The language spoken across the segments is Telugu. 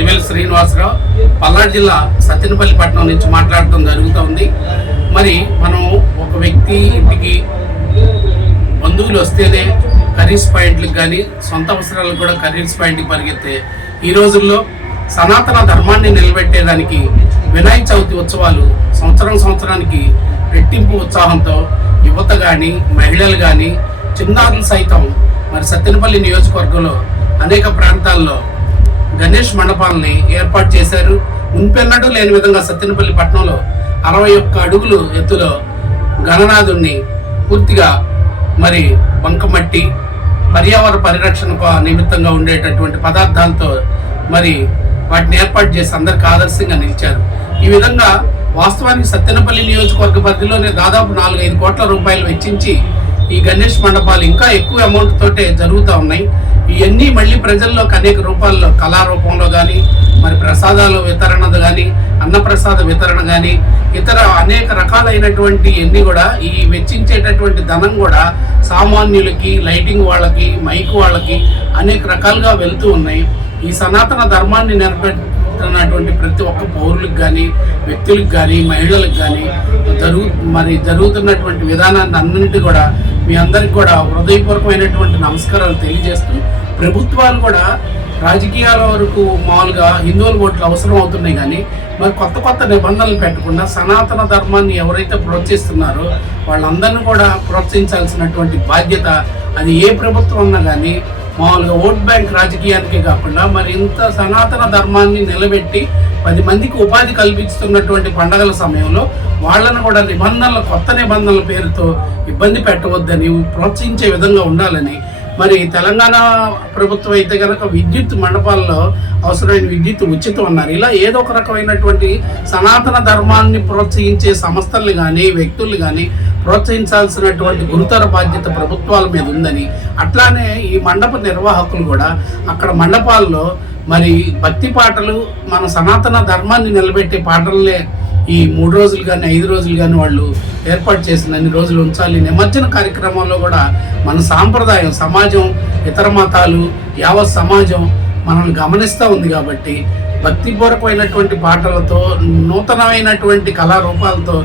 దివెల్ శ్రీనివాసరావు, పల్నాడు జిల్లా సత్తెనపల్లి పట్టణం నుంచి మాట్లాడటం జరుగుతుంది. మరి మనం ఒక వ్యక్తి ఇంటికి బంధువులు వస్తేనే కర్రీస్ పాయింట్లకు కానీ సొంత అవసరాలకు కూడా కర్రీస్ పాయింట్కి పరిగెత్తే ఈ రోజుల్లో సనాతన ధర్మాన్ని నిలబెట్టేదానికి వినాయక చవితి ఉత్సవాలు సంవత్సరానికి రెట్టింపు ఉత్సాహంతో యువత కానీ మహిళలు కానీ చిన్నారులు సైతం మరి సత్తెనపల్లి నియోజకవర్గంలో అనేక ప్రాంతాల్లో గణేష్ మండపాలని ఏర్పాటు చేశారు. మున్పెన్నడూ లేని విధంగా సత్తెనపల్లి పట్టణంలో 61 అడుగులు ఎత్తులో గణనాథుణ్ణి పూర్తిగా మరి బంకమట్టి పర్యావరణ పరిరక్షణకు నిమిత్తంగా ఉండేటటువంటి పదార్థాలతో మరి వాటిని ఏర్పాటు చేసి అందరికి ఆదర్శంగా నిలిచారు. ఈ విధంగా వాస్తవానికి సత్తెనపల్లి నియోజకవర్గ పరిధిలోనే దాదాపు 4-5 కోట్ల రూపాయలు వెచ్చించి ఈ గణేష్ మండపాలు ఇంకా ఎక్కువ అమౌంట్ తోటే జరుగుతూ ఉన్నాయి. ఇవన్నీ మళ్ళీ ప్రజల్లోకి అనేక రూపాల్లో కళారూపంలో కానీ మరి ప్రసాదాల వితరణ కానీ అన్నప్రసాద వితరణ కానీ ఇతర అనేక రకాలైనటువంటి అన్నీ కూడా ఈ వెచ్చించేటటువంటి ధనం కూడా సామాన్యులకి, లైటింగ్ వాళ్ళకి, మైక్ వాళ్ళకి అనేక రకాలుగా వెళ్తూ ఉన్నాయి. ఈ సనాతన ధర్మాన్ని నిలబెట్టినటువంటి ప్రతి ఒక్క పౌరులకు కానీ, వ్యక్తులకు కానీ, మహిళలకు కానీ జరుగుతున్నటువంటి విధానాన్ని అన్నింటి కూడా మీ అందరికి కూడా హృదయపూర్వకమైనటువంటి నమస్కారాలు తెలియజేస్తూ, ప్రభుత్వాలు కూడా రాజకీయాల వరకు మామూలుగా హిందువుల ఓట్లు అవసరం అవుతున్నాయి కానీ మరి కొత్త నిబంధనలు పెట్టకుండా సనాతన ధర్మాన్ని ఎవరైతే ప్రోత్సహిస్తున్నారో వాళ్ళందరినీ కూడా ప్రోత్సహించాల్సినటువంటి బాధ్యత అది ఏ ప్రభుత్వం ఉన్నా కానీ మామూలుగా ఓట్ బ్యాంక్ రాజకీయానికే కాకుండా మరి ఇంత సనాతన ధర్మాన్ని నిలబెట్టి 10 మందికి ఉపాధి కల్పిస్తున్నటువంటి పండగల సమయంలో వాళ్ళను కూడా కొత్త నిబంధనల పేరుతో ఇబ్బంది పెట్టవద్దని ప్రోత్సహించే విధంగా ఉండాలని మరి తెలంగాణ ప్రభుత్వం అయితే కనుక విద్యుత్ మండపాల్లో అవసరమైన విద్యుత్ ఉచితం అన్నారు. ఇలా ఏదో ఒక రకమైనటువంటి సనాతన ధర్మాన్ని ప్రోత్సహించే సంస్థలు కానీ వ్యక్తులు కానీ ప్రోత్సహించాల్సినటువంటి గురుతర బాధ్యత ప్రభుత్వాల మీద ఉందని, అట్లానే ఈ మండప నిర్వాహకులు కూడా అక్కడ మండపాల్లో మరి భక్తి పాటలు మన సనాతన ధర్మాన్ని నిలబెట్టే పాటలనే ఈ 3 రోజులు కానీ 5 రోజులు కానీ వాళ్ళు ఏర్పాటు చేసిన అన్ని రోజులు ఉంచాలి. నిమజ్జన కార్యక్రమంలో కూడా మన సాంప్రదాయం, సమాజం, ఇతర మతాలు, యావత్ సమాజం మనల్ని గమనిస్తూ ఉంది కాబట్టి భక్తిపూర్వకమైనటువంటి పాటలతో నూతనమైనటువంటి కళారూపాలతో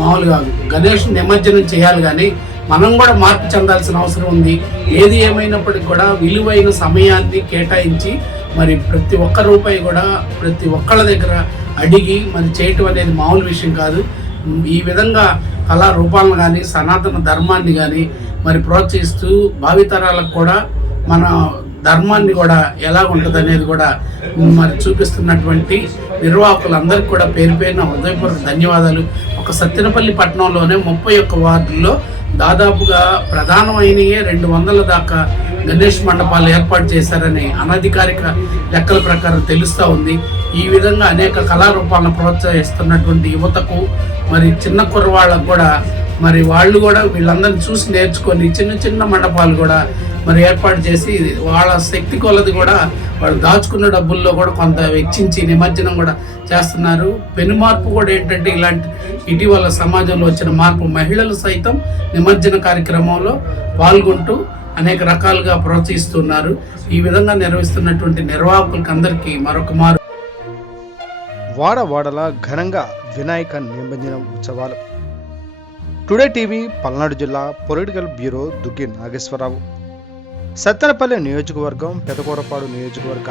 మామూలుగా గణేష్ నిమజ్జనం చేయాలి. కానీ మనం కూడా మార్పు చెందాల్సిన అవసరం ఉంది. ఏది ఏమైనప్పటికీ కూడా విలువైన సమయాన్ని కేటాయించి మరి ప్రతి ఒక్క రూపాయి కూడా ప్రతి ఒక్కళ్ళ దగ్గర అడిగి మరి చేయటం అనేది మామూలు విషయం కాదు. ఈ విధంగా కళారూపాలను కానీ సనాతన ధర్మాన్ని కానీ మరి ప్రోత్సహిస్తూ భావితరాలకు కూడా మన ధర్మాన్ని కూడా ఎలా ఉంటుంది అనేది కూడా మరి చూపిస్తున్నటువంటి నిర్వాహకులందరికీ కూడా పేరున హృదయపూర్వక ధన్యవాదాలు. ఒక సత్తెనపల్లి పట్టణంలోనే 31 వార్డుల్లో దాదాపుగా ప్రధానమైనయే 200 దాకా గణేష్ మండపాలు ఏర్పాటు చేశారని అనధికారిక లెక్కల ప్రకారం తెలుస్తూ ఉంది. ఈ విధంగా అనేక కళారూపాలను ప్రోత్సహిస్తున్నటువంటి యువతకు మరి చిన్న కుర్రవాళ్ళకు కూడా మరి వాళ్ళు కూడా వీళ్ళందరినీ చూసి నేర్చుకొని చిన్న మండపాలు కూడా మరి ఏర్పాటు చేసి వాళ్ళ శక్తి కొలది కూడా వాళ్ళు దాచుకున్న డబ్బుల్లో కూడా కొంత వెచ్చించి నిమజ్జనం కూడా చేస్తున్నారు. పెను మార్పు కూడా ఏంటంటే ఇటీవల సమాజంలో వచ్చిన మార్పు, మహిళలు సైతం నిమజ్జన కార్యక్రమంలో పాల్గొంటూ అనేక రకాలుగా ప్రోత్సహిస్తున్నారు. ఈ విధంగా నిర్వహిస్తున్నటువంటి నిర్వాహకులకు అందరికీ మరొక మారు వాడవాడలా ఘనంగా వినాయక నిమజ్జనం ఉత్సవాలు. టుడే టీవీ పల్నాడు జిల్లా పొలిటికల్ బ్యూరో దుగ్గి నాగేశ్వరరావు. సత్తెనపల్లి నియోజకవర్గం, పెదకూరపాడు నియోజకవర్గ,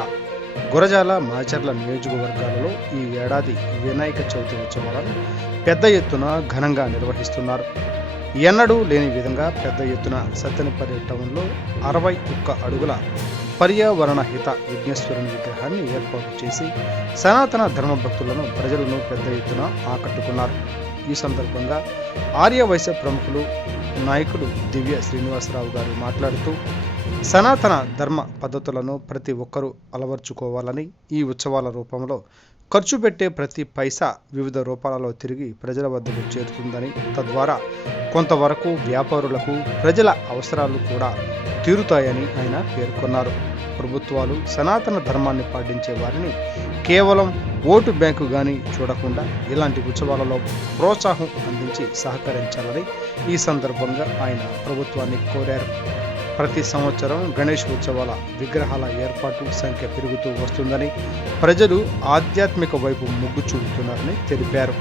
గురజాల, మాచర్ల నియోజకవర్గాలలో ఈ ఏడాది వినాయక చవితి ఉత్సవాలను పెద్ద ఎత్తున ఘనంగా నిర్వహిస్తున్నారు. ఎన్నడూ లేని విధంగా పెద్ద ఎత్తున సత్తెనపల్లి టౌన్లో 61 అడుగుల పర్యావరణ హిత విఘ్నేశ్వరుని విగ్రహాన్ని ఏర్పాటు చేసి సనాతన ధర్మ భక్తులను, ప్రజలను పెద్ద ఎత్తున ఆకట్టుకున్నారు. ఈ సందర్భంగా ఆర్యవైశ్య ప్రముఖులు, నాయకులు దివ్య శ్రీనివాసరావు గారు మాట్లాడుతూ సనాతన ధర్మ పద్ధతులను ప్రతి ఒక్కరూ అలవర్చుకోవాలని, ఈ ఉత్సవాల రూపంలో ఖర్చు పెట్టే ప్రతి పైసా వివిధ రూపాలలో తిరిగి ప్రజల వద్దకు చేరుతుందని, తద్వారా కొంతవరకు వ్యాపారులకు, ప్రజల అవసరాలు కూడా తీరుతాయని ఆయన పేర్కొన్నారు. ప్రభుత్వాలు సనాతన ధర్మాన్ని పాటించే వారిని కేవలం ఓటు బ్యాంకు గాని చూడకుండా ఇలాంటి ఉత్సవాలలో ప్రోత్సాహం అందించి సహకరించాలని ఈ సందర్భంగా ఆయన ప్రభుత్వాన్ని కోరారు. ప్రతి సంవత్సరం గణేష్ ఉత్సవాల విగ్రహాల ఏర్పాటు సంఖ్య పెరుగుతూ వస్తుందని, ప్రజలు ఆధ్యాత్మిక వైపు మొగ్గు చూపుతున్నారని తెలిపారు.